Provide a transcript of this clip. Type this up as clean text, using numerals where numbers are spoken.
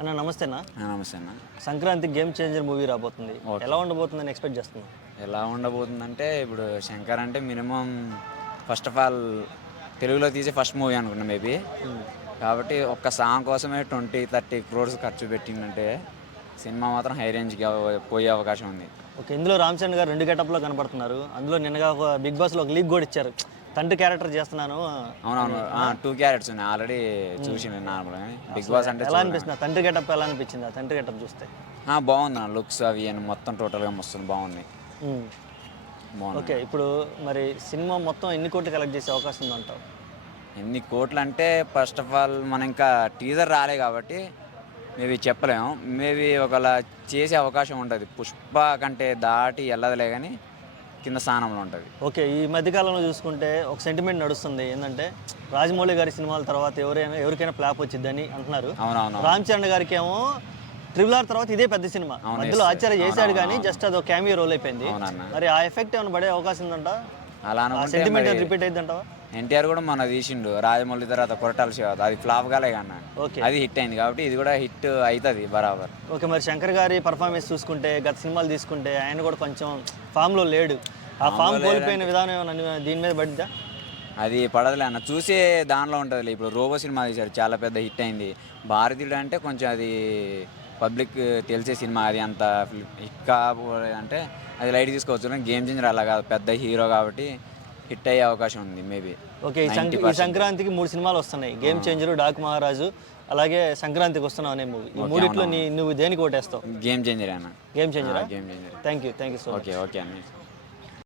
అన్న నమస్తే అన్న. నమస్తే అన్న. సంక్రాంతి గేమ్ చేంజర్ మూవీ రాబోతుంది. ఓకే. ఎలా ఉండబోతుందని ఎక్స్పెక్ట్ చేస్తున్నాం? ఎలా ఉండబోతుందంటే ఇప్పుడు శంకర్ అంటే మినిమం ఫస్ట్ ఆఫ్ ఆల్ తెలుగులో తీసే ఫస్ట్ మూవీ అనుకున్నా మేబీ. కాబట్టి ఒక్క సాంగ్ కోసమే 20-30 crores ఖర్చు పెట్టిందంటే సినిమా మాత్రం హై రేంజ్కి పోయే అవకాశం ఉంది. ఓకే, ఇందులో రామ్ చరణ్ గారు 2 గెటప్లో కనపడుతున్నారు. అందులో నిన్నగా బిగ్ బాస్లో ఒక లీక్ కూడా ఇచ్చారు, తండ్రి క్యారెక్టర్ చేస్తున్నాను. అవునవును, 2 క్యారెక్టర్స్ ఉన్నాయి ఆల్రెడీ చూసింది నార్మల్గా. బిగ్ బాస్ అంటే ఎలా అనిపిస్తుంది? తండ్రి గెటప్ ఎలా అనిపించింది? ఆ తండ్రి గెటప్ చూస్తే బాగుంది అన్న, లుక్స్ అవి అని మొత్తం టోటల్గా వస్తుంది, బాగుంది. ఓకే, ఇప్పుడు మరి సినిమా మొత్తం ఎన్ని కోట్లు కలెక్ట్ చేసే అవకాశం ఉందంటావు? ఎన్ని కోట్లు అంటే ఫస్ట్ ఆఫ్ ఆల్ మనం ఇంకా టీజర్ రాలే కాబట్టి మేబీ చెప్పలేము. మేబీ ఒకవేళ చేసే అవకాశం ఉంటుంది, పుష్ప కంటే దాటి వెళ్ళదులే కానీ కింద స్థానంలో ఉంటుంది. ఓకే, ఈ మధ్యకాలంలో చూసుకుంటే ఒక సెంటిమెంట్ నడుస్తుంది ఏంటంటే రాజమౌళి గారి సినిమాల తర్వాత ఎవరికైనా ఫ్లాప్ వచ్చిందని అంటున్నారు. అవునవును. రామ్ చరణ్ గారికి ఏమో RRR తర్వాత ఇదే పెద్ద సినిమా, మధ్యలో ఆచార్య చేశాడు కానీ జస్ట్ అది ఒక క్యామియో రోల్ అయిపోయింది. మరి ఆ ఎఫెక్ట్ ఏమైనా పడే అవకాశం ఉందంట? అలా సెంటిమెంట్ రిపీట్ అయిందంటావా? ఎన్టీఆర్ కూడా మన తీసిండు రాజమౌళి తర్వాత కొరటాల శివ, అది ఫ్లాప్ కాలే కన్నా, అది హిట్ అయింది కాబట్టి ఇది కూడా హిట్ అవుతుంది బరాబర్. ఓకే, మరి శంకర్ గారి పర్ఫార్మెన్స్ చూసుకుంటే గత సినిమాలు తీసుకుంటే ఆయన కూడా కొంచెం ఫామ్లో లేడు. ఆ ఫామ్ కోల్పోయిన విధానం ఏమన్నా దీని మీద పడిందా? అది పడదులే అన్న, చూసే దానిలో ఉంటుంది. ఇప్పుడు రోబో సినిమా తీశారు, చాలా పెద్ద హిట్ అయింది. భారతీయుడు అంటే కొంచెం అది పబ్లిక్ తెలిసే సినిమా, అది అంత హిట్ కాబోలే అంటే అది లైట్ తీసుకోవచ్చు. గేమ్ చేంజర్ అలా కాదు, పెద్ద హీరో కాబట్టి హిట్ అయ్యే అవకాశం ఉంది మేబీ. ఓకే, ఈ సంక్రాంతికి 3 సినిమాలు వస్తున్నాయి, గేమ్ చేంజర్, డాక్ మహారాజు, అలాగే సంక్రాంతికి వస్తున్నావు అనే మూవీ. ఈ మూడిట్లో నువ్వు దేనికి ఓటేస్తావు? గేమ్ చేంజర్ అన్న. గేమ్ చేంజరా? Game changer. Thank you so much. Okay okay అన్న.